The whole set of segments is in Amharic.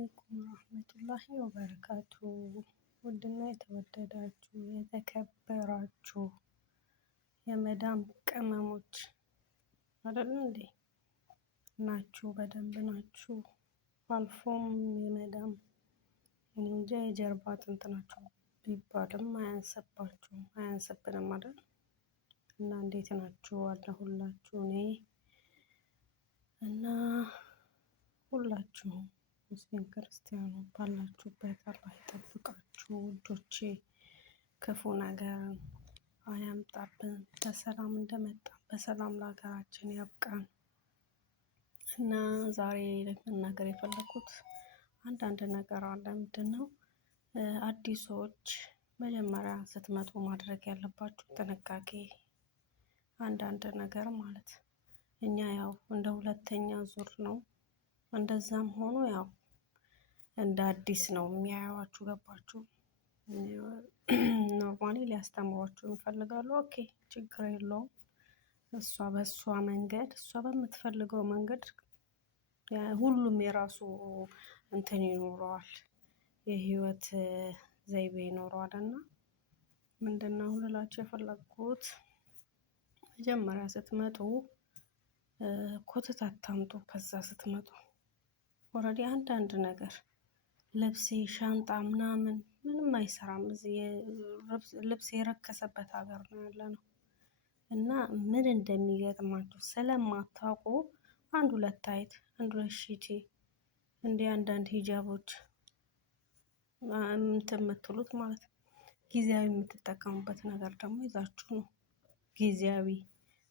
አለይኩም ወራህመቱላሂ ወበረካቱ። ውድና የተወደዳችሁ የተከበራችሁ የመዳም ቅመሞች አይደል እንዴ ናችሁ? በደንብ ናችሁ? አልፎም የመዳም እንጃ የጀርባ አጥንት ናችሁ ቢባልም አያንስባችሁም፣ አያንስብንም አይደል? እና እንዴት ናችሁ? አለሁላችሁ እኔ እና ሁላችሁም ሙስሊም ክርስቲያኑ ባላችሁበት አላህ ይጠብቃችሁ ውዶቼ፣ ክፉ ነገር አያምጣብን፣ በሰላም እንደመጣ በሰላም ለሀገራችን ያብቃን። እና ዛሬ መናገር የፈለኩት አንዳንድ ነገር አለ። ምንድን ነው አዲሶች መጀመሪያ ስትመጡ ማድረግ ያለባችሁ ጥንቃቄ፣ አንዳንድ ነገር ማለት እኛ ያው እንደ ሁለተኛ ዙር ነው። እንደዛም ሆኖ ያው እንደ አዲስ ነው የሚያዩዋችሁ። ገባችሁ? ኖርማሊ ሊያስተምሯችሁ ይፈልጋሉ። ኦኬ ችግር የለውም። እሷ በእሷ መንገድ እሷ በምትፈልገው መንገድ ሁሉም የራሱ እንትን ይኖረዋል፣ የህይወት ዘይቤ ይኖረዋል። እና ምንድነው ልላችሁ የፈለግኩት መጀመሪያ ስትመጡ ኮተት አታምጡ። ከዛ ስትመጡ ኦልሬዲ አንዳንድ ነገር ልብስ፣ ሻንጣ ምናምን ምንም አይሰራም። እዚህ ልብስ የረከሰበት ሀገር ነው ያለነው እና ምን እንደሚገጥማችሁ ስለማታውቁ አንድ ሁለት አይት አንድ ሁለት ሺቲ እንዲህ አንዳንድ ሂጃቦች እንትን የምትሉት ማለት ነው። ጊዜያዊ የምትጠቀሙበት ነገር ደግሞ ይዛችሁ ነው ጊዜያዊ።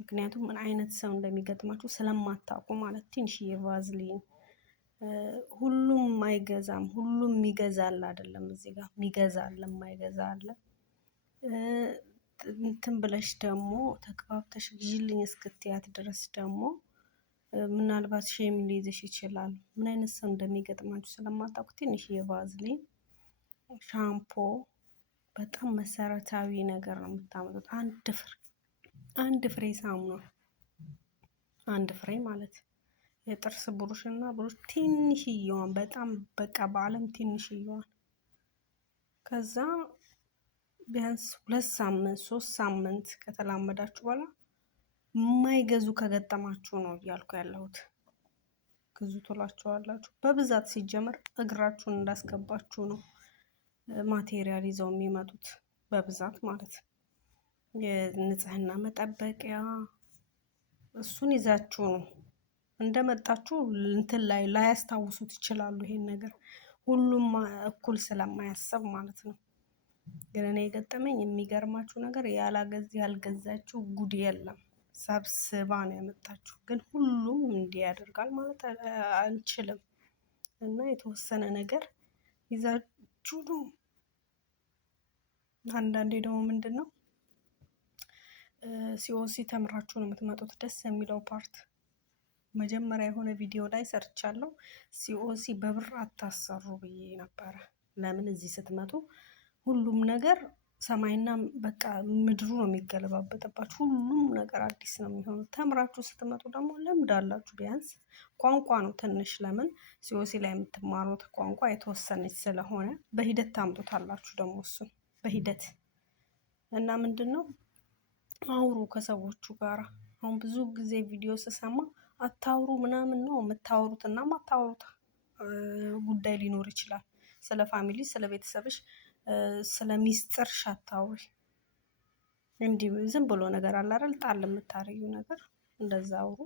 ምክንያቱም ምን አይነት ሰው እንደሚገጥማችሁ ስለማታውቁ ማለት ትንሽዬ ቫዝሊን ሁሉም አይገዛም። ሁሉም የሚገዛል አይደለም። እዚህ ጋር የሚገዛ አለ፣ የማይገዛ አለ። እንትን ብለሽ ደግሞ ተግባብተሽ ግዢልኝ እስክትያት ድረስ ደግሞ ምናልባት ሼም ሊይዝሽ ይችላል። ምን አይነት ሰው እንደሚገጥማችሁ ስለማታውቁ ትንሽ የቫዝሊን ሻምፖ፣ በጣም መሰረታዊ ነገር ነው የምታመጡት። አንድ ፍሬ ሳሙና፣ አንድ ፍሬ ማለት የጥርስ ብሩሽ እና ብሩሽ ትንሽዬዋን፣ በጣም በቃ በአለም ትንሽዬዋን። ከዛ ቢያንስ 2 ሳምንት 3 ሳምንት ከተላመዳችሁ በኋላ የማይገዙ ከገጠማችሁ ነው እያልኩ ያለሁት። ግዙ ትሏቸዋላችሁ። በብዛት ሲጀመር እግራችሁን እንዳስገባችሁ ነው ማቴሪያል ይዘው የሚመጡት በብዛት ማለት። የንጽህና መጠበቂያ እሱን ይዛችሁ ነው እንደመጣችሁ እንትን ላይ ላያስታውሱት ይችላሉ። ይሄን ነገር ሁሉም እኩል ስለማያስብ ማለት ነው። ግን እኔ የገጠመኝ የሚገርማችሁ ነገር ያልገዛችሁ ጉድ የለም። ሰብስባ ነው ያመጣችሁ። ግን ሁሉም እንዲህ ያደርጋል ማለት አንችልም። እና የተወሰነ ነገር ይዛችሁ ነው። አንዳንዴ ደግሞ ምንድን ነው ሲኦሲ ተምራችሁ ነው የምትመጡት። ደስ የሚለው ፓርት መጀመሪያ የሆነ ቪዲዮ ላይ ሰርቻለሁ። ሲኦሲ በብር አታሰሩ ብዬ ነበረ። ለምን እዚህ ስትመጡ ሁሉም ነገር ሰማይና በቃ ምድሩ ነው የሚገለባበጥባችሁ። ሁሉም ነገር አዲስ ነው የሚሆነው። ተምራችሁ ስትመጡ ደግሞ ልምድ አላችሁ። ቢያንስ ቋንቋ ነው ትንሽ፣ ለምን ሲኦሲ ላይ የምትማሩት ቋንቋ የተወሰነች ስለሆነ በሂደት ታምጡታላችሁ ደግሞ እሱን በሂደት። እና ምንድን ነው አውሩ ከሰዎቹ ጋር። አሁን ብዙ ጊዜ ቪዲዮ ስሰማ አታውሩ ምናምን ነው የምታወሩት፣ እና ማታወሩት ጉዳይ ሊኖር ይችላል። ስለ ፋሚሊ፣ ስለ ቤተሰብሽ፣ ስለ ሚስጥርሽ አታውሪ። እንዲህ ዝም ብሎ ነገር አለ አይደል? ጣል የምታረጊው ነገር እንደዛ አውሩ።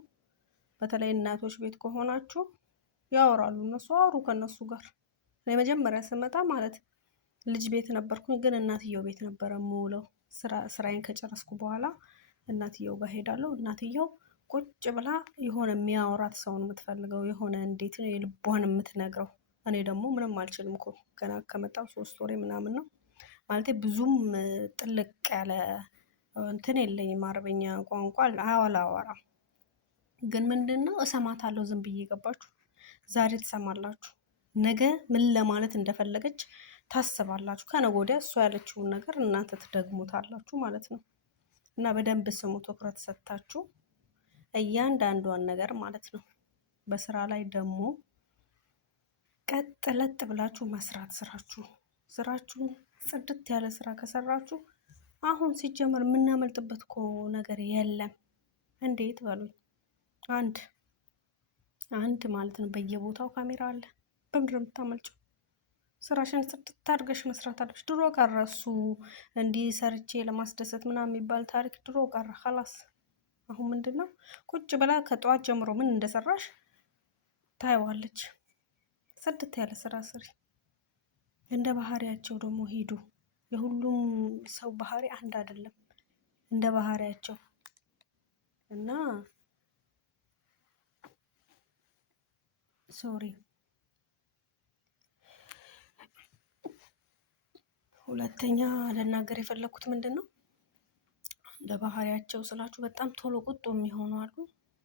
በተለይ እናቶች ቤት ከሆናችሁ ያወራሉ እነሱ፣ አውሩ ከነሱ ጋር። እኔ መጀመሪያ ስመጣ ማለት ልጅ ቤት ነበርኩኝ፣ ግን እናትየው ቤት ነበረ የምውለው። ስራዬን ከጨረስኩ በኋላ እናትየው ጋር ሄዳለሁ። እናትየው ቁጭ ብላ የሆነ የሚያወራት ሰው ነው የምትፈልገው። የሆነ እንዴት ነው የልቧን የምትነግረው። እኔ ደግሞ ምንም አልችልም እኮ ገና ከመጣሁ 3 ወሬ ምናምን ነው ማለት። ብዙም ጥልቅ ያለ እንትን የለኝም። አረበኛ ቋንቋ አላወራም። ግን ምንድነው እሰማታለሁ ዝም ብዬ። ገባችሁ? ዛሬ ትሰማላችሁ፣ ነገ ምን ለማለት እንደፈለገች ታስባላችሁ። ከነገ ወዲያ እሷ ያለችውን ነገር እናንተ ትደግሙታላችሁ ማለት ነው። እና በደንብ ስሙ፣ ትኩረት ሰጥታችሁ እያንዳንዷን ነገር ማለት ነው። በስራ ላይ ደግሞ ቀጥ ለጥ ብላችሁ መስራት ስራችሁን ጽድት ያለ ስራ ከሰራችሁ አሁን ሲጀመር የምናመልጥበት እኮ ነገር የለም። እንዴት በሉኝ። አንድ ማለት ነው በየቦታው ካሜራ አለ። በምንድን ነው የምታመልጭው? ስራሽን ጽድት አድርገሽ መስራት አለብሽ። ድሮ ቀረ እሱ እንዲህ ሰርቼ ለማስደሰት ምናምን የሚባል ታሪክ ድሮ ቀረ። ኸላስ አሁን ምንድን ነው ቁጭ ብላ ከጠዋት ጀምሮ ምን እንደሰራሽ ታይዋለች። ጽድት ያለ ስራ ስሪ። እንደ ባህሪያቸው ደግሞ ሂዱ። የሁሉም ሰው ባህሪ አንድ አይደለም። እንደ ባህሪያቸው እና ሶሪ ሁለተኛ ልናገር የፈለኩት ምንድን ነው እንደ ባህሪያቸው ስላችሁ በጣም ቶሎ ቁጡ የሚሆኑ አሉ።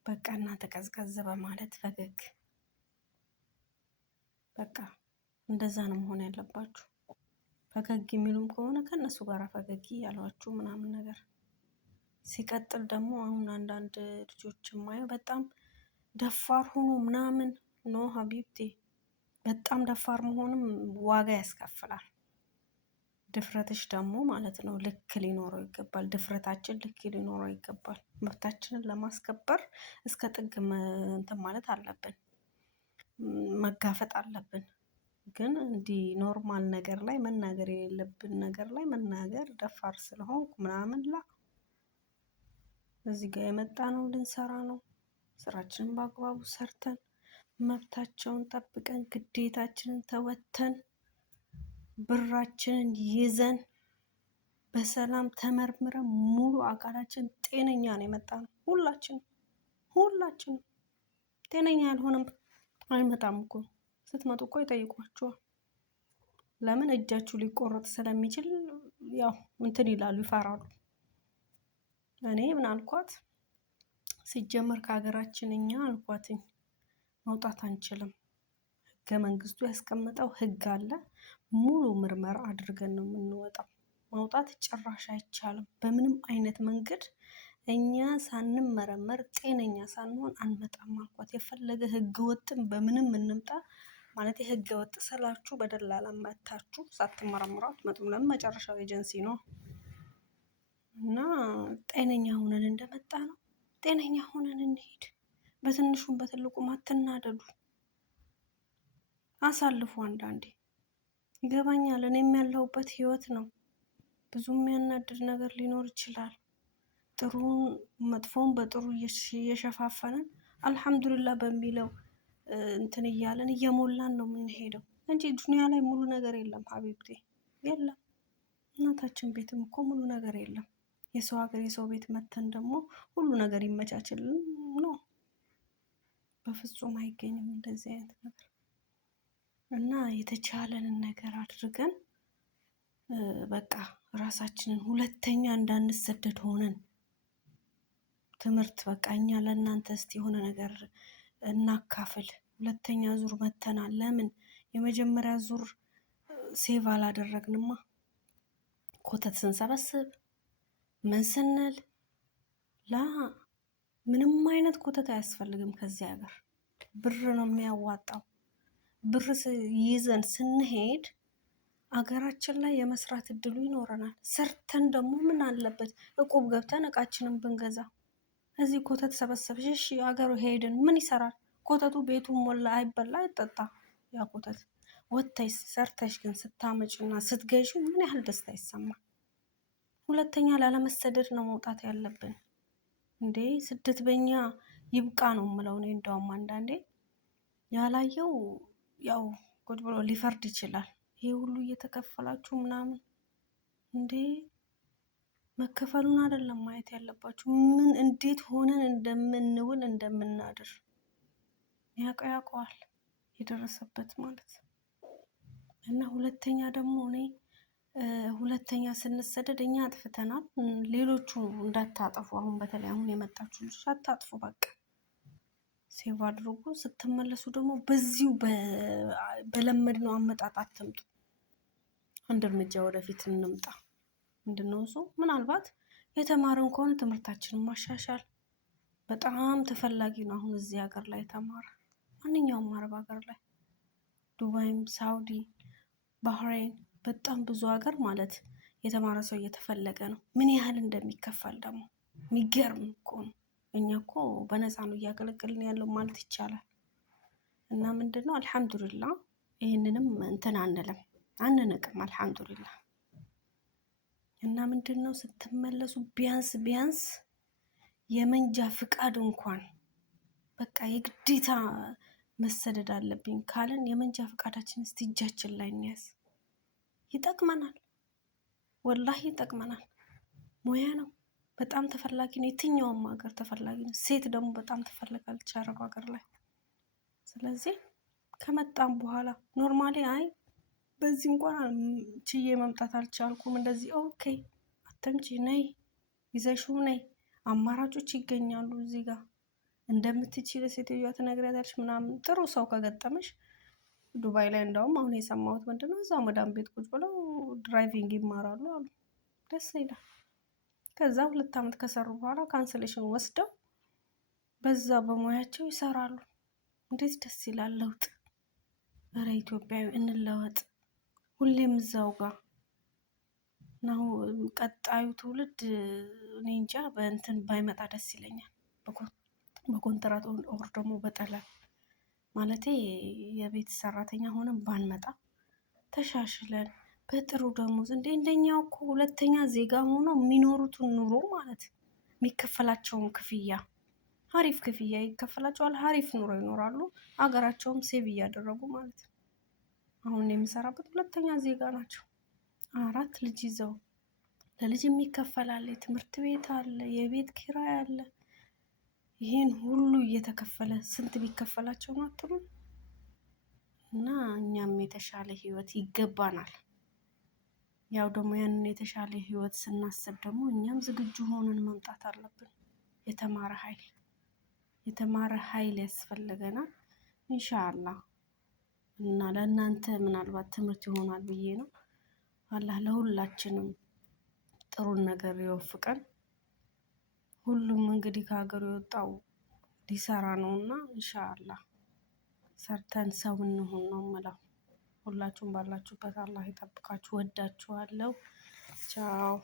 በቃ እናንተ ቀዝቀዝ በማለት ፈገግ፣ በቃ እንደዛ ነው መሆን ያለባችሁ። ፈገግ የሚሉም ከሆነ ከነሱ ጋር ፈገግ ያሏችሁ ምናምን ነገር። ሲቀጥል ደግሞ አሁን አንዳንድ ልጆች ማየው በጣም ደፋር ሆኖ ምናምን ኖ ሀቢብቴ፣ በጣም ደፋር መሆንም ዋጋ ያስከፍላል። ድፍረትሽ ደግሞ ማለት ነው ልክ ሊኖረው ይገባል። ድፍረታችን ልክ ሊኖረው ይገባል። መብታችንን ለማስከበር እስከ ጥግ እንትን ማለት አለብን፣ መጋፈጥ አለብን። ግን እንዲህ ኖርማል ነገር ላይ መናገር የሌለብን ነገር ላይ መናገር ደፋር ስለሆንኩ ምናምን እዚህ ጋር የመጣ ነው ልንሰራ ነው። ስራችንን በአግባቡ ሰርተን መብታቸውን ጠብቀን ግዴታችንን ተወተን ብራችንን ይዘን በሰላም ተመርምረን ሙሉ አካላችን ጤነኛ ነው የመጣ ነው። ሁላችንም ጤነኛ ያልሆነም አይመጣም እኮ። ስትመጡ እኮ ይጠይቋችኋል። ለምን? እጃችሁ ሊቆረጥ ስለሚችል ያው እንትን ይላሉ፣ ይፈራሉ። እኔ ምን አልኳት ሲጀመር ከሀገራችን እኛ አልኳትኝ መውጣት አንችልም። ህገ መንግስቱ ያስቀመጠው ህግ አለ። ሙሉ ምርመራ አድርገን ነው የምንወጣው። መውጣት ጭራሽ አይቻልም። በምንም አይነት መንገድ እኛ ሳንመረመር ጤነኛ ሳንሆን አንመጣም አልኳት። የፈለገ ህገ ወጥም በምንም እንምጣ ማለት የህገ ወጥ ስላችሁ በደላላ መታችሁ ሳትመረምሩ አትመጡም። ለምን? መጨረሻው ኤጀንሲ ነው። እና ጤነኛ ሆነን እንደመጣ ነው ጤነኛ ሆነን እንሄድ። በትንሹም በትልቁም አትናደዱ፣ አሳልፉ። አንዳንዴ ይገባኛል። እኔም ያለሁበት ህይወት ነው። ብዙ የሚያናድድ ነገር ሊኖር ይችላል። ጥሩ መጥፎን በጥሩ እየሸፋፈንን አልሐምዱሊላህ በሚለው እንትን እያለን እየሞላን ነው የምንሄደው እንጂ ዱንያ ላይ ሙሉ ነገር የለም ሀቢብቴ፣ የለም። እናታችን ቤትም እኮ ሙሉ ነገር የለም። የሰው ሀገር የሰው ቤት መተን ደግሞ ሁሉ ነገር ይመቻችልን ነው? በፍጹም አይገኝም እንደዚህ አይነት ነገር። እና የተቻለንን ነገር አድርገን በቃ ራሳችንን ሁለተኛ እንዳንሰደድ ሆነን ትምህርት በቃ እኛ ለእናንተ እስቲ የሆነ ነገር እናካፍል። ሁለተኛ ዙር መተናል። ለምን? የመጀመሪያ ዙር ሴቭ አላደረግንማ። ኮተት ስንሰበስብ ምን ስንል ምንም አይነት ኮተት አያስፈልግም። ከዚህ ሀገር ብር ነው የሚያዋጣው። ብር ይዘን ስንሄድ አገራችን ላይ የመስራት እድሉ ይኖረናል። ሰርተን ደግሞ ምን አለበት እቁብ ገብተን እቃችንን ብንገዛ። እዚህ ኮተት ሰበሰብሽ፣ እሺ አገሩ ሄድን ምን ይሰራል? ኮተቱ ቤቱን ሞላ፣ አይበላ አይጠጣ። ያ ኮተት ወጥተሽ ሰርተሽ ግን ስታመጭና ስትገዢ ምን ያህል ደስታ ይሰማል። ሁለተኛ ላለመሰደድ ነው መውጣት ያለብን። እንዴ ስደት በኛ ይብቃ ነው የምለው እኔ። እንደውም አንዳንዴ ያላየው ያው ቁጭ ብሎ ሊፈርድ ይችላል። ይሄ ሁሉ እየተከፈላችሁ ምናምን እንዴ መከፈሉን አይደለም ማየት ያለባችሁ፣ ምን እንዴት ሆነን እንደምንውል እንደምናድር ያውቀዋል የደረሰበት ማለት። እና ሁለተኛ ደግሞ እኔ ሁለተኛ ስንሰደድ እኛ አጥፍተናል፣ ሌሎቹ እንዳታጠፉ። አሁን በተለይ አሁን የመጣችሁ ልጆች አታጥፉ፣ በቃ ሴቭ አድርጉ። ስትመለሱ ደግሞ በዚሁ በለመድነው አመጣጥ አትምጡ። አንድ እርምጃ ወደፊት እንምጣ። ምንድነው እሱ? ምናልባት የተማርን ከሆነ ትምህርታችንን ማሻሻል በጣም ተፈላጊ ነው። አሁን እዚህ ሀገር ላይ ተማረ ማንኛውም አረብ ሀገር ላይ ዱባይም፣ ሳውዲ፣ ባህሬን በጣም ብዙ ሀገር ማለት የተማረ ሰው እየተፈለገ ነው። ምን ያህል እንደሚከፈል ደግሞ የሚገርም እኮ ነው። እኛ እኮ በነፃ ነው እያገለገልን ያለው ማለት ይቻላል። እና ምንድን ነው አልሐምዱሊላ፣ ይህንንም እንትን አንልም አንንቅም፣ አልሐምዱሊላ። እና ምንድን ነው ስትመለሱ ቢያንስ የመንጃ ፍቃድ እንኳን በቃ የግዴታ መሰደድ አለብኝ ካልን የመንጃ ፍቃዳችን እስቲ እጃችን ላይ እንያዝ። ይጠቅመናል፣ ወላሂ ይጠቅመናል። ሙያ ነው፣ በጣም ተፈላጊ ነው። የትኛውም ሀገር ተፈላጊ ነው። ሴት ደግሞ በጣም ትፈልጋለች አረብ ሀገር ላይ። ስለዚህ ከመጣም በኋላ ኖርማሊ አይ በዚህ እንኳን ችዬ መምጣት አልቻልኩም እንደዚህ፣ ኦኬ አትምጪ፣ ነይ ይዘሽው ነይ፣ አማራጮች ይገኛሉ እዚህ ጋር እንደምትችል ሴትዮዋ ትነግሪያታለሽ ምናምን። ጥሩ ሰው ከገጠመሽ ዱባይ ላይ እንደውም አሁን የሰማሁት ምንድነው እዛው መዳም ቤት ቁጭ ብለው ድራይቪንግ ይማራሉ አሉ። ደስ ይላል። ከዛ 2 ዓመት ከሰሩ በኋላ ካንስሌሽን ወስደው በዛ በሙያቸው ይሰራሉ። እንዴት ደስ ይላል ለውጥ። ኧረ ኢትዮጵያዊ እንለወጥ፣ ሁሌም እዛው ጋር ነው። ቀጣዩ ትውልድ እኔ እንጃ በእንትን ባይመጣ ደስ ይለኛል፣ በኮንትራት ኦር ደግሞ በጠለብ ማለቴ የቤት ሰራተኛ ሆነን ባንመጣ ተሻሽለን በጥሩ ደሞዝ እንደኛው እኮ ሁለተኛ ዜጋ ሆነው የሚኖሩትን ኑሮ ማለት የሚከፈላቸውን ክፍያ ሀሪፍ ክፍያ ይከፈላቸዋል። ሀሪፍ ኑሮ ይኖራሉ። አገራቸውም ሴቭ እያደረጉ ማለት ነው። አሁን የምሰራበት ሁለተኛ ዜጋ ናቸው። 4 ልጅ ይዘው ለልጅ የሚከፈል አለ፣ የትምህርት ቤት አለ፣ የቤት ኪራይ አለ። ይሄን ሁሉ እየተከፈለ ስንት ቢከፈላቸው ነው አትሉ? እና እኛም የተሻለ ህይወት ይገባናል። ያው ደግሞ ያንን የተሻለ ህይወት ስናስብ ደግሞ እኛም ዝግጁ ሆነን መምጣት አለብን። የተማረ ኃይል ያስፈልገናል ኢንሻአላህ። እና ለእናንተ ምናልባት ትምህርት ይሆናል ብዬ ነው። አላህ ለሁላችንም ጥሩን ነገር ይወፍቀን። ሁሉም እንግዲህ ከሀገሩ የወጣው ሊሰራ ነውና ኢንሻአላህ ሰርተን ሰው እንሁን ነው የምለው። ሁላችሁም ባላችሁበት አላህ ይጠብቃችሁ። ወዳችኋለሁ። ቻው